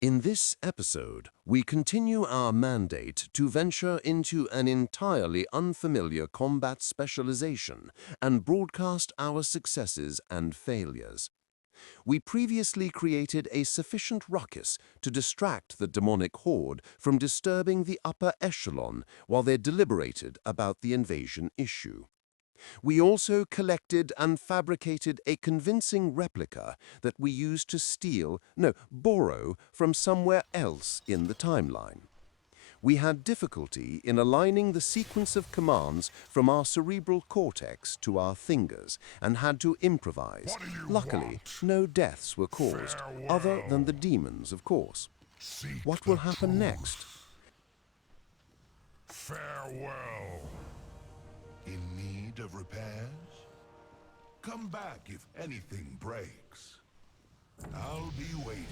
In this episode, we continue our mandate to venture into an entirely unfamiliar combat specialization and broadcast our successes and failures. We previously created a sufficient ruckus to distract the demonic horde from disturbing the upper echelon while they deliberated about the invasion issue. We also collected and fabricated a convincing replica that we used to borrow from somewhere else in the timeline. We had difficulty in aligning the sequence of commands from our cerebral cortex to our fingers and had to improvise. What do you Luckily, want? no deaths were caused, other than the demons, of course. Seek What the will happen truth. next? Farewell. In need of repairs? Come back if anything breaks. I'll be waiting.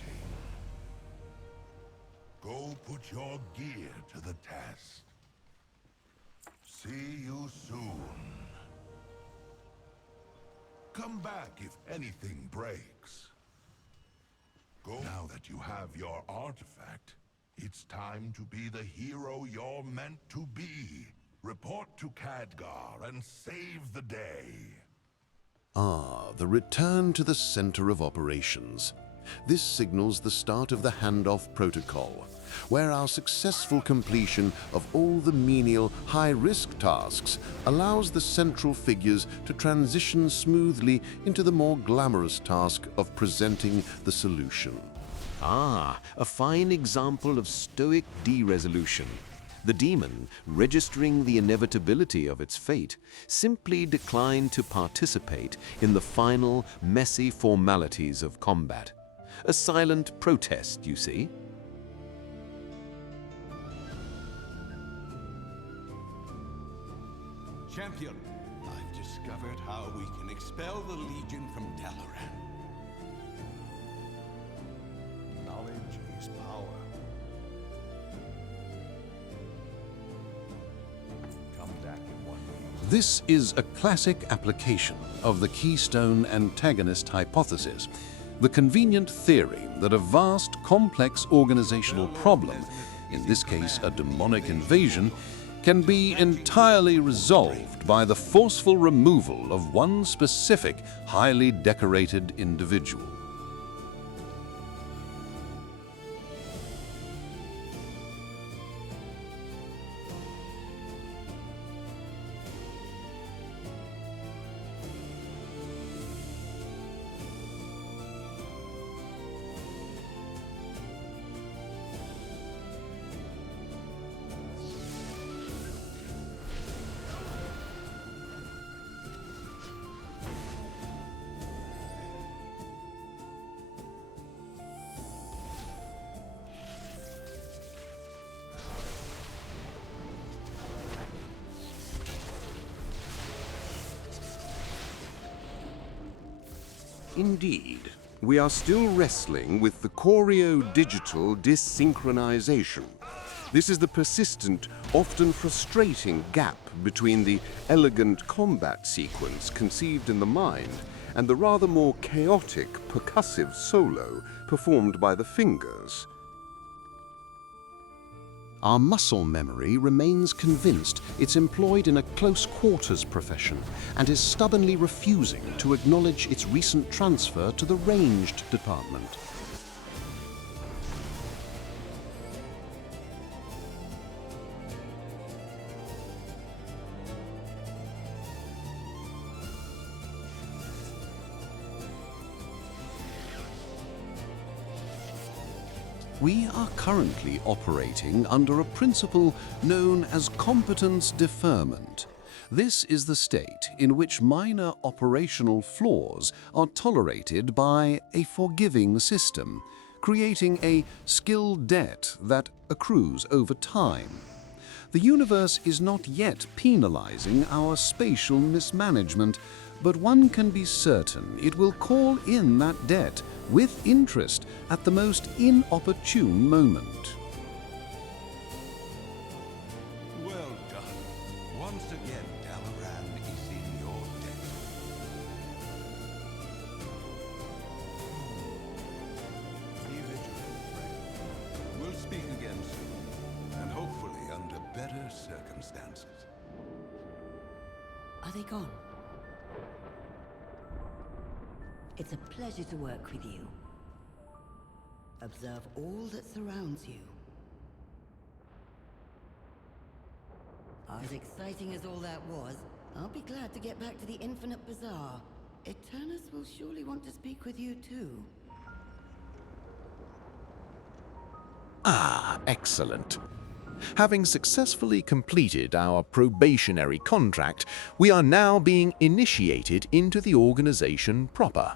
Go put your gear to the test. See you soon. Come back if anything breaks. Go. Now that you have your artifact, it's time to be the hero you're meant to be. Report to Khadgar and save the day. The return to the center of operations. This signals the start of the handoff protocol, where our successful completion of all the menial, high-risk tasks allows the central figures to transition smoothly into the more glamorous task of presenting the solution. A fine example of stoic de-resolution. The demon, registering the inevitability of its fate, simply declined to participate in the final, messy formalities of combat. A silent protest, you see. Champion, I've discovered how we can expel the Legion from Dalaran. Knowledge is power. Come back in 1 week. This is a classic application of the keystone antagonist hypothesis, the convenient theory that a vast, complex organizational problem, in this case a demonic invasion, can be entirely resolved by the forceful removal of one specific, highly decorated individual. Indeed, we are still wrestling with the choreo-digital dissynchronization. This is the persistent, often frustrating gap between the elegant combat sequence conceived in the mind and the rather more chaotic, percussive solo performed by the fingers. Our muscle memory remains convinced it's employed in a close quarters profession and is stubbornly refusing to acknowledge its recent transfer to the ranged department. We are currently operating under a principle known as competence deferment. This is the state in which minor operational flaws are tolerated by a forgiving system, creating a skill debt that accrues over time. The universe is not yet penalizing our spatial mismanagement, but one can be certain it will call in that debt with interest at the most inopportune moment. Well done. Once again, Dalaran is in your debt. Be vigilant, friend. dire circumstances. Are they gone? It's a pleasure to work with you. Observe all that surrounds you. As exciting as all that was, I'll be glad to get back to the Infinite Bazaar. Eternus will surely want to speak with you too. Ah, excellent. Having successfully completed our probationary contract, we are now being initiated into the organization proper.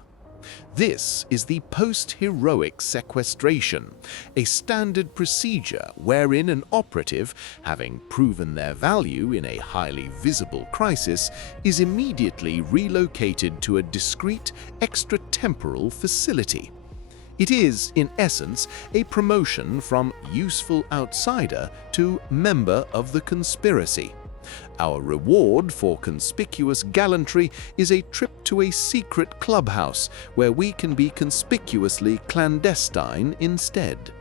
This is the post-heroic sequestration, a standard procedure wherein an operative, having proven their value in a highly visible crisis, is immediately relocated to a discrete extratemporal facility. It is, in essence, a promotion from useful outsider to member of the conspiracy. Our reward for conspicuous gallantry is a trip to a secret clubhouse where we can be conspicuously clandestine instead.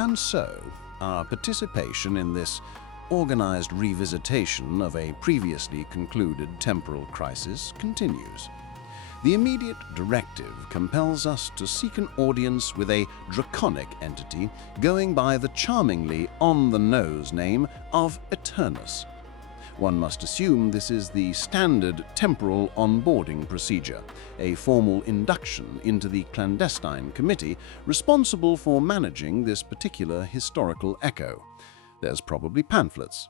And so, our participation in this organized revisitation of a previously concluded temporal crisis continues. The immediate directive compels us to seek an audience with a draconic entity going by the charmingly on-the-nose name of Eternus. One must assume this is the standard temporal onboarding procedure, a formal induction into the clandestine committee responsible for managing this particular historical echo. There's probably pamphlets.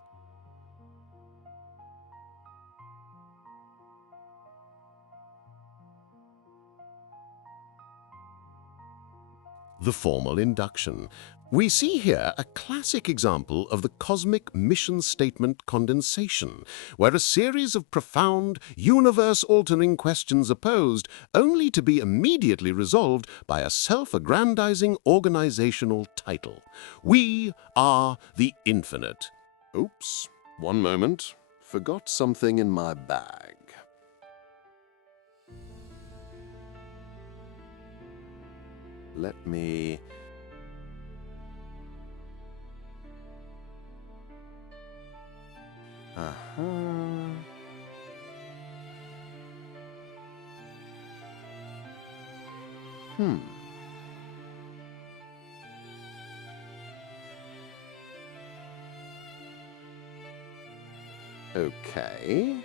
The formal induction. We see here a classic example of the cosmic mission statement condensation, where a series of profound, universe-altering questions are posed, only to be immediately resolved by a self-aggrandizing organizational title. We are the Infinite. Oops, one moment. Forgot something in my bag. Let me... Okay.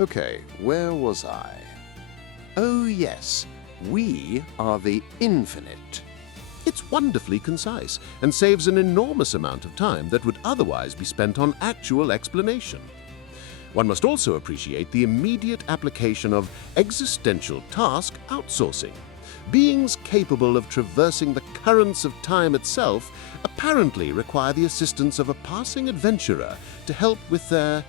Okay, where was I? Oh yes, we are the Infinite. It's wonderfully concise and saves an enormous amount of time that would otherwise be spent on actual explanation. One must also appreciate the immediate application of existential task outsourcing. Beings capable of traversing the currents of time itself apparently require the assistance of a passing adventurer to help with their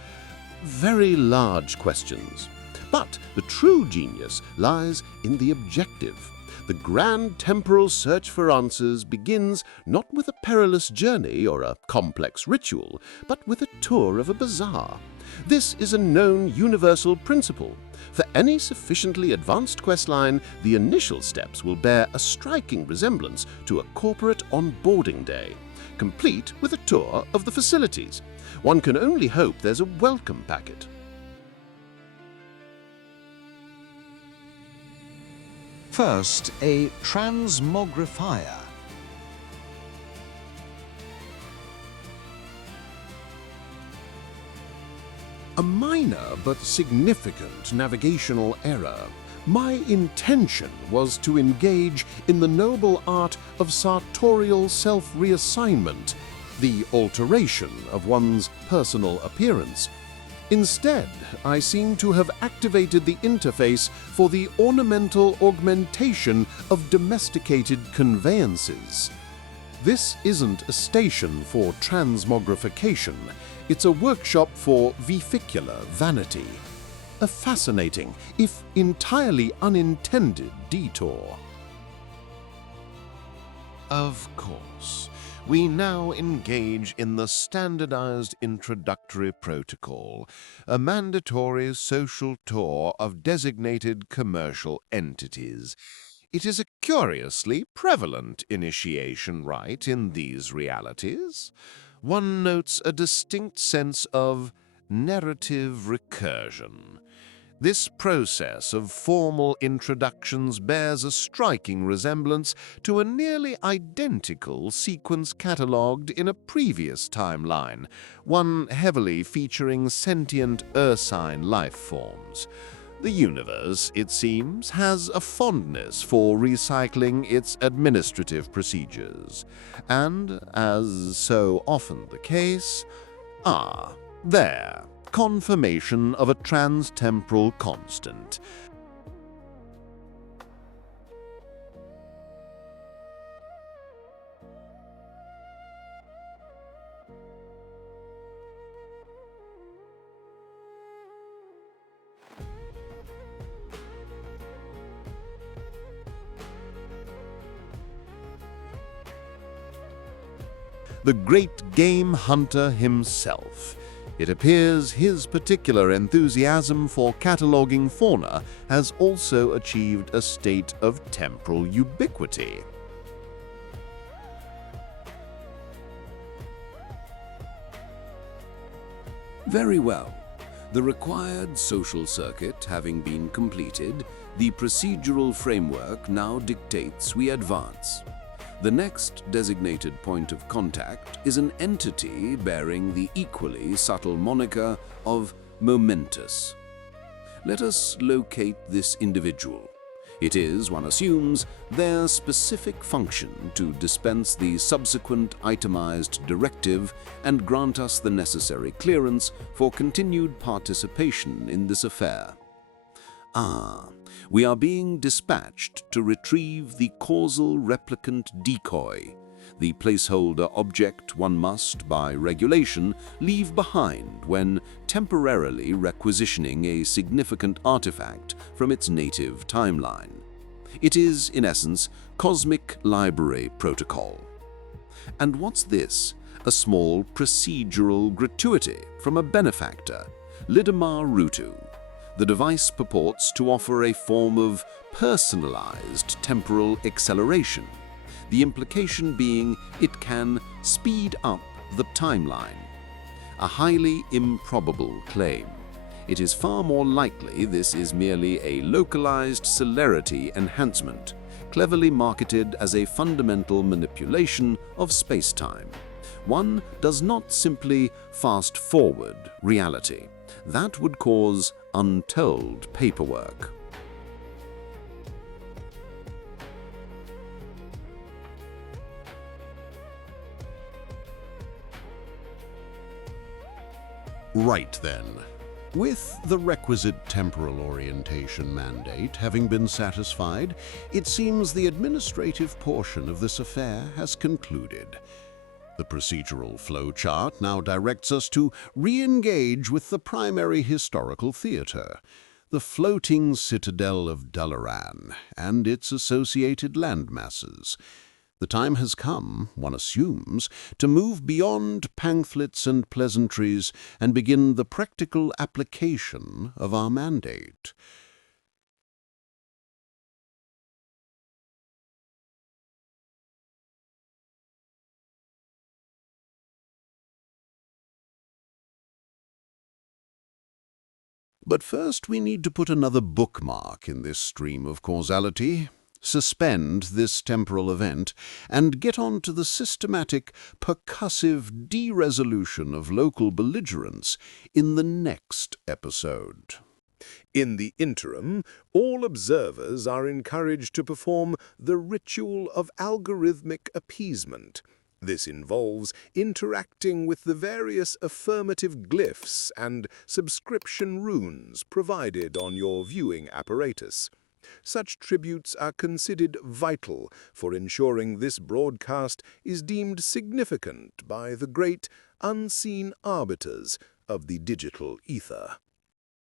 very large questions. But the true genius lies in the objective. The grand temporal search for answers begins not with a perilous journey or a complex ritual, but with a tour of a bazaar. This is a known universal principle. For any sufficiently advanced questline, the initial steps will bear a striking resemblance to a corporate onboarding day, complete with a tour of the facilities. One can only hope there's a welcome packet. First, a transmogrifier. A minor but significant navigational error. My intention was to engage in the noble art of sartorial self-reassignment, the alteration of one's personal appearance. Instead, I seem to have activated the interface for the ornamental augmentation of domesticated conveyances. This isn't a station for transmogrification, it's a workshop for vehicular vanity. A fascinating, if entirely unintended, detour. Of course, we now engage in the standardized introductory protocol, a mandatory social tour of designated commercial entities. It is a curiously prevalent initiation rite in these realities. One notes a distinct sense of narrative recursion. This process of formal introductions bears a striking resemblance to a nearly identical sequence catalogued in a previous timeline, one heavily featuring sentient ursine life forms. The universe, it seems, has a fondness for recycling its administrative procedures. And, as so often the case, there, confirmation of a trans-temporal constant. The great game hunter himself. It appears his particular enthusiasm for cataloging fauna has also achieved a state of temporal ubiquity. Very well. The required social circuit having been completed, the procedural framework now dictates we advance. The next designated point of contact is an entity bearing the equally subtle moniker of momentous. Let us locate this individual. It is, one assumes, their specific function to dispense the subsequent itemized directive and grant us the necessary clearance for continued participation in this affair. We are being dispatched to retrieve the causal replicant decoy, the placeholder object one must, by regulation, leave behind when temporarily requisitioning a significant artifact from its native timeline. It is, in essence, Cosmic Library Protocol. And what's this? A small procedural gratuity from a benefactor, Lidamar Rutu. The device purports to offer a form of personalized temporal acceleration, the implication being it can speed up the timeline. A highly improbable claim. It is far more likely this is merely a localized celerity enhancement, cleverly marketed as a fundamental manipulation of space-time. One does not simply fast-forward reality. That would cause untold paperwork. Right then. With the requisite temporal orientation mandate having been satisfied, it seems the administrative portion of this affair has concluded. The procedural flowchart now directs us to re-engage with the primary historical theater, the floating citadel of Dalaran and its associated landmasses. The time has come, one assumes, to move beyond pamphlets and pleasantries and begin the practical application of our mandate. But first we need to put another bookmark in this stream of causality, suspend this temporal event, and get on to the systematic, percussive de-resolution of local belligerence in the next episode. In the interim, all observers are encouraged to perform the ritual of algorithmic appeasement. This involves interacting with the various affirmative glyphs and subscription runes provided on your viewing apparatus. Such tributes are considered vital for ensuring this broadcast is deemed significant by the great unseen arbiters of the digital ether.